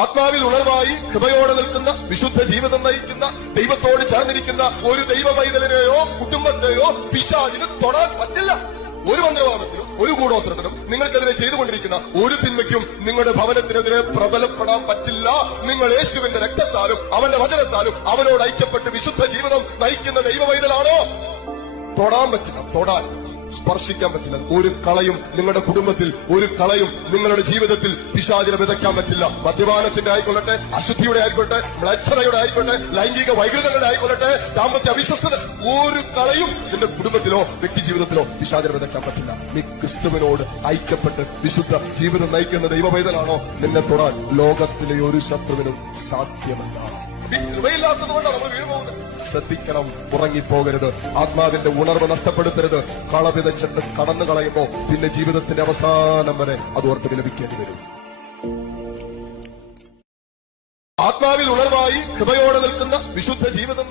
ആത്മാവിൽ ഉണർവായി കൃപയോടെ നിൽക്കുന്ന വിശുദ്ധ ജീവിതം നയിക്കുന്ന ദൈവത്തോട് ചേർന്നിരിക്കുന്ന ഒരു ദൈവ പൈതലിനെയോ കുടുംബത്തെയോ പിശാചിന് തൊടാൻ പറ്റില്ല. ഒരു മന്ത്രവാദത്തിനും ഒരു കൂടോത്രത്തിനും നിങ്ങൾക്കെതിരെ ചെയ്തുകൊണ്ടിരിക്കുന്ന ഒരു തിന്മയ്ക്കും നിങ്ങളുടെ ഭവനത്തിനെതിരെ പ്രബലപ്പെടാൻ പറ്റില്ല. നിങ്ങൾ യേശുവിന്റെ രക്തത്താലും അവന്റെ വചനത്താലും അവനോട് ഐക്യപ്പെട്ട് വിശുദ്ധ ജീവിതം നയിക്കുന്ന ദൈവ പൈതലാണോ? തൊടാൻ പറ്റില്ല, തൊടാൻ സ്പർശിക്കാൻ പറ്റില്ല. ഒരു കളയും നിങ്ങളുടെ കുടുംബത്തിൽ, ഒരു കളയും നിങ്ങളുടെ ജീവിതത്തിൽ പിശാചിനെ വിതയ്ക്കാൻ പറ്റില്ല. മദ്യപാനത്തിന്റെ ആയിക്കൊള്ളട്ടെ, അശുദ്ധിയുടെ ആയിക്കൊള്ളട്ടെ, മ്ലേച്ഛതയുടെ ആയിക്കൊള്ളട്ടെ, ലൈംഗിക വൈകൃതങ്ങളുടെ ആയിക്കൊള്ളട്ടെ, ദാമ്പത്യ അവിശ്വസ്തത, ഒരു കളയും നിന്റെ കുടുംബത്തിലോ വ്യക്തി ജീവിതത്തിലോ പിശാചിനെ വിതയ്ക്കാൻ പറ്റില്ല. നീ ക്രിസ്തുവിനോട് ഐക്യപ്പെട്ട് വിശുദ്ധ ജീവിതം നയിക്കുന്ന ദൈവ പൈതലാണോ? നിന്നെ തൊടാൻ ലോകത്തിലെ ഒരു ശത്രുവിനും സാധ്യമല്ല. കൃപയില്ലാത്തത് കൊണ്ടാണ് നമ്മൾ വീണു പോകുന്നത്. ശ്രദ്ധിക്കണം, ഉറങ്ങിപ്പോകരുത്, ആത്മാവിന്റെ ഉണർവ് നഷ്ടപ്പെടുത്തരുത്. കള വിതച്ചിട്ട് കടന്നു കളയുമ്പോ പിന്നെ ജീവിതത്തിന്റെ അവസാനം വരെ അത് ഓർത്ത് വിലപിക്കേണ്ടി വരും. ആത്മാവിൽ ഉണർവായി കൃപയോടെ നിൽക്കുന്ന വിശുദ്ധ ജീവിതം